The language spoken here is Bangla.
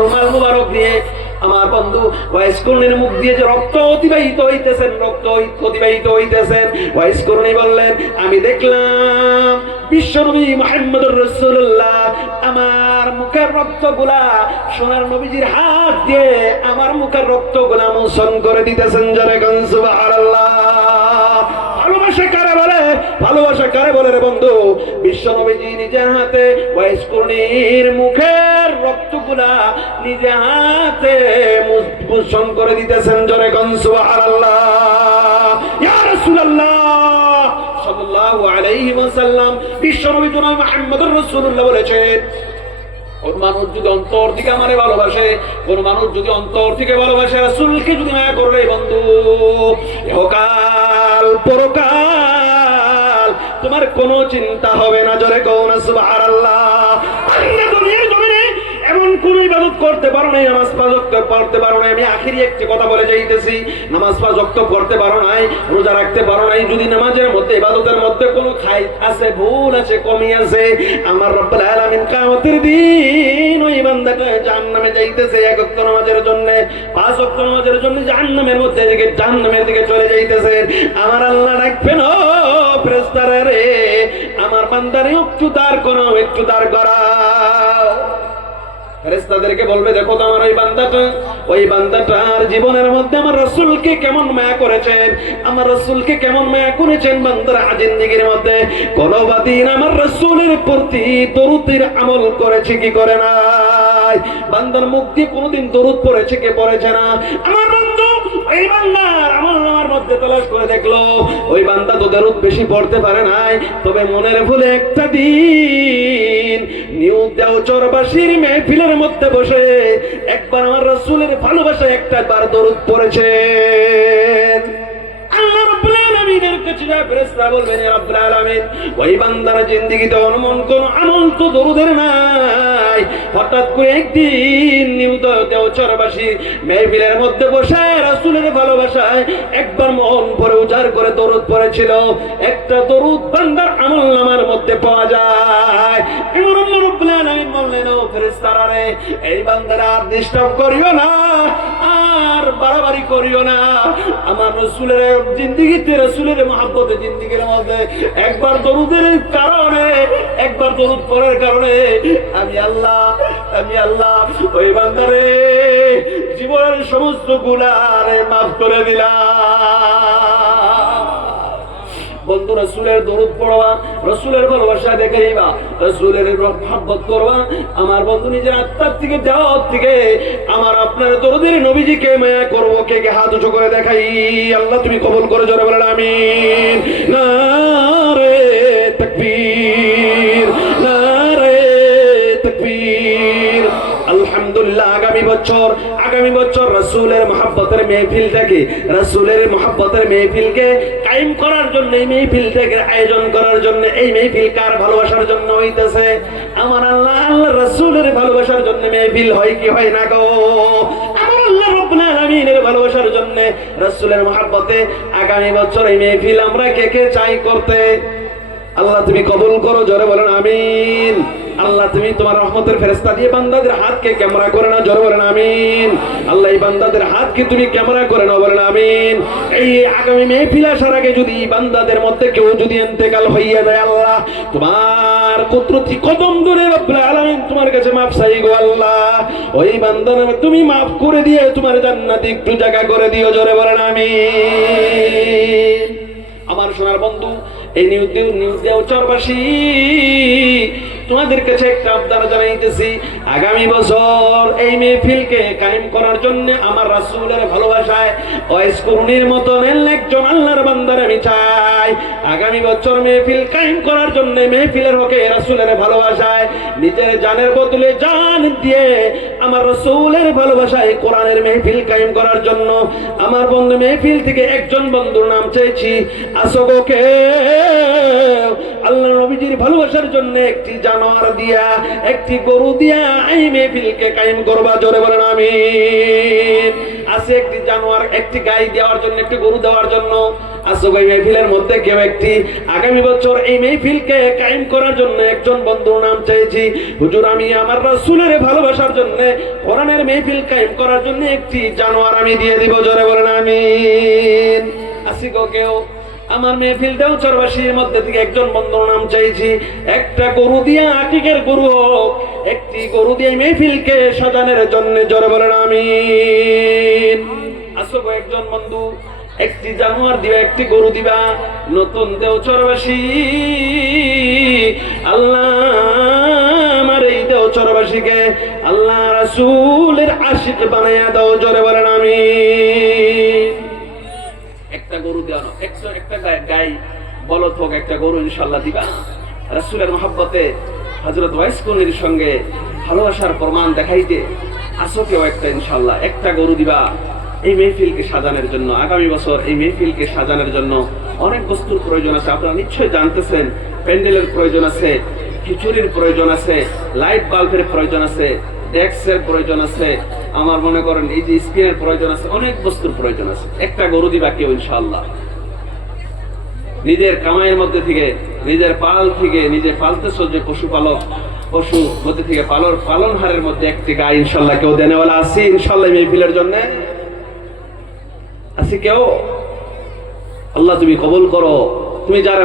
রুমাল মুবারক নিয়ে আমার বন্ধু ওয়াইসকর্ণের মুখ দিয়ে যে রক্ত অতিবাহিত হইতেছেন, রক্ত অতিবাহিত হইতেছেন ওয়াইসকর্ণী বললেন, আমি দেখলাম বিশ্বনবী মুখের রক্তগুলা সোনার নবীজির হাত দিয়ে আমার মুখের রক্তগুলা মোচন করে দিতেছেন ভালোবাসা বলে? ভালোবাসা বলে রে বন্ধু বিশ্ব নবীজি নিজের হাতে ওয়াইসকর্ণীর মুখের রক্তগুলা নিজে হাতে মোচন করে দিতেছেন জরে গান সুবহানাল্লাহ। রাসূলুল্লাহ। সাল্লাল্লাহু আলাইহি ওয়াসাল্লাম বিশ্বনবী জনাব মুহাম্মদুর রাসূলুল্লাহ বলেছেন, কোন মানুষ যদি যদি ভালোবাসে যদি বন্ধু পরকাল তোমার কোনো চিন্তা হবে না, জরে কোন এমন কোন ইবাদত করতে পারো নাই, নামাজ পড়তে পারো নাই। আমি আখিরি একটি কথা বলে যাইতেছি, নামাজ পাঁচ ওয়াক্ত করতে পারো নাই, রোজা রাখতে পারো নাই। যদি নামাজের মধ্যে, ইবাদতের মধ্যে কোনো খাই আছে, ভুল আছে, কমি আছে, আমার রব্বুল আলামিন কিয়ামতের দিন ওই বান্দাটা জাহান্নামে যাইতেছে এক ওয়াক্ত নামাজের জন্য, পাঁচ ওয়াক্ত নামাজের জন্য জাহান্নামের মধ্যে জাহান্নামের দিকে চলে যাইতেছে। আমার আল্লাহ ডাকবেন, ও ফেরেশতারা বান্দারে একটু করো একটু করাও। বলবে, দেখো তো আমার ওই বান্দাটা, ওই বান্দাটার জীবনের মধ্যে আমার রসুলকে কেমন মায়া করেছেন, আমার রসুলকে কেমন মায়া করেছেন বান্দার জিন্দিগির মধ্যে। আমার রসুলের প্রতি দরুদের আমল করেছে কি করে নাই? বান্দার মুখ দিয়ে কোনোদিন দরুদ পড়েছে কে পড়েছে না? এই আমার মধ্যে তলাশ করে দরুদ বেশি পড়তে পারে নাই। তবে মনের ভুলে একটা দিন নিউ দেওচরবাসীর মেহফিলের মধ্যে বসে। একবার আমার রসুলের ভালোবাসায় একটা বার দরুদ ফেরেশতা বলবেন ওই বান্দার জিন্দেগিতে অনুমন কোন আমল তো দরুদের নাই। হঠাৎ করে একদিন নিউদয় দেওচরবাসী মেহফিলের মধ্যে বসে রাসুলের ভালোবাসায় একবার মন পরে উজাড় করে দরুদ পড়েছিল। একটা দরুদ বান্দার আমল নামার মধ্যে পাওয়া যায়। এমন রাব্বুল আলামিন বললেন এই বান্দারা আর ডিস্টার্ব করিও না, আর বাড়াবাড়ি করিও না। আমার রসুলের জিন্দিগিতে, রসুলের মহাব্বতে, জিন্দিগির মধ্যে একবার দরুদের কারণে, একবার দরুদ পড়ার কারণে আমি আল্লাহ আমি আল্লাহ ওই বান্দারে জীবনের সমস্ত গুণারে মাফ করে দিলাম। বন্ধু রসুলের দরুদ পড়বা, রসুলের ভালোবাসা দেখাইবা রসুলের মহাব্বত করবা। আমার বন্ধু নিজের আত্মার থেকে, দেওয়ার থেকে, আমার আপনার দরুদের নবীজিকে মায়া করব, কে কে হাত উঁচু করে দেখাই। আল্লাহ, তুমি কবুল করে জোরে বলেন, আমিন। না রে তকবীর, না রে তকবীর। আলহামদুলিল্লাহ, আগামী বছর আগামী বছর রসুলের মহাব্বতের মেহফিলটাকে, রসুলের মহাব্বতের মেহফিলকে কায়েম করার জন্য, এই মেহফিলটাকে আয়োজন করার জন্য, এই মেহফিল কার ভালোবাসার জন্য হইতেছে? আমার আল্লাহ আল্লাহ রসুলের ভালোবাসার জন্য মেহফিল হয় কি হয় না গো? আমার আল্লাহ রব্বুল আলামিনের ভালোবাসার জন্য রসুলের মহাব্বতে আগামী বছর এই মেহফিল আমরা কে কে চাই করতে? আল্লাহ তুমি কবুল করো, জোরে বলেন আমিন। আল্লাহ তুমি তোমার রহমতের ফেরেস্তা দিয়ে বান্দাদের হাতকে ক্যামেরা করে না জোরে বলেন আমিন। আল্লাহ এই বান্দাদের হাতকে তুমি ক্যামেরা করে না বলেন আমিন। এই আগামী মেহফিল আসার আগে যদি বান্দাদের মধ্যে কেউ যদি ইন্তেকাল হইয়া যায়, আল্লাহ, তোমার কুদরতি কদম ধরে রব্বুল আলামিন তোমার কাছে মাফ চাই গো, আল্লাহ। ওই বান্দাদের তুমি মাফ করে দিয়ে তোমার জান্নাতে একটু জায়গা করে দিও, জোরে বলেন আমিন। আমার সোনার বন্ধু এই নিউ দিউ নিউ দেওয়া চরবাসী তোমাদের কাছে একটা আবদার জানাইতেছি, আগামী বছর এই মেহফিলকে কায়েম করার জন্য আমার রাসূলের ভালোবাসায় ওয়াইস করুণীর মতন একজন আল্লাহর বান্দার আমি চাই। আগামী বছর মেহফিল কায়েম করার জন্য মেহফিলের হকে রাসূলের ভালোবাসায় নিজের জানের বদলে জান দিয়ে আমার রাসূলের ভালোবাসায় কোরআনের মেহফিল কায়েম করার জন্য আমার বন্ধু মেহফিল থেকে একজন বন্ধুর নাম চাইছি আসগোকে আল্লাহ নবীজির ভালোবাসার জন্য একটি জানোয়ার দিয়া, একটি গরু দিয়া এই মেহফিলকে কায়েম করবা, জোরে বলেন আমিন। আছে একটি জানোয়ার, একটি গাই দেওয়ার জন্য, একটি গরু দেওয়ার জন্য। আসো এই মেহফিলের মধ্যে কেউ একটি। আগামী বছর এই মেহফিলকে কায়েম করার জন্য একজন বন্ধুর নাম চাইছি। হুজুর, আমি আমার রাসূলের ভালোবাসার জন্য কোরআনের মেহফিল কায়েম করার জন্য একটি জানোয়ার আমি দিয়ে দিব, জোরে বলেন আমিন। আসি গো কেউ। আমার মেহফিল চরবাসীর মধ্যে থেকে একজন বন্ধুর নাম চাইছি। একটা গরু দিয়া আটিকের গরু হোক, একটি গরু দিয়ে মেহফিলকে সাজানোর জন্য জোরে বলেন আমিন। আসো একজন বন্ধু, একটি জানোয়ার দিবা, একটি গরু দিবা। নতুন দেওচরবাসী আল্লাহ আমার এই দেও চরবাসীকে আল্লাহ রাসূলের আশিক বানাইয়া দাও, জোরে বলেন একটা গরু দেওয়ানো একটা একটা গাই- বলদ হোক একটা গরু ইনশাল্লাহ দিবা। রাসূলের মহাব্বতে হযরত ওয়াইসকনের সঙ্গে ভালোবাসার প্রমাণ দেখাইতে আসো কেউ একটা ইনশাল্লাহ একটা গরু দিবা। এই মেহফিলকে সাজানোর জন্য, আগামী বছর এই মেহফিলকে সাজানোর জন্য অনেক বস্তুর প্রয়োজন আছে। আপনারা নিশ্চয়ই জানতেছেন, প্যান্ডেলের প্রয়োজন আছে, খিচুড়ির প্রয়োজন আছে, লাইট বাল্বের প্রয়োজন আছে, ডেস্কের প্রয়োজন আছে আমার মনে করেন, এই যে স্ক্রিনের প্রয়োজন আছে, অনেক বস্তুর প্রয়োজন আছে। একটা গরু দিবা কেউ, ইনশাআল্লাহ। নিজের কামাইয়ের মধ্যে থেকে, নিজের পাল থেকে নিজে পালতেছ যে পশুপালক, পশু মধ্যে থেকে পালন পালন হারের মধ্যে একটি গাই ইনশাল্লাহ কেউ দেনেওয়ালা আছি ইনশাল্লাহ মেহফিলের জন্য। আছি কেউ? আল্লাহ তুমি কবুল করো। তুমি যারা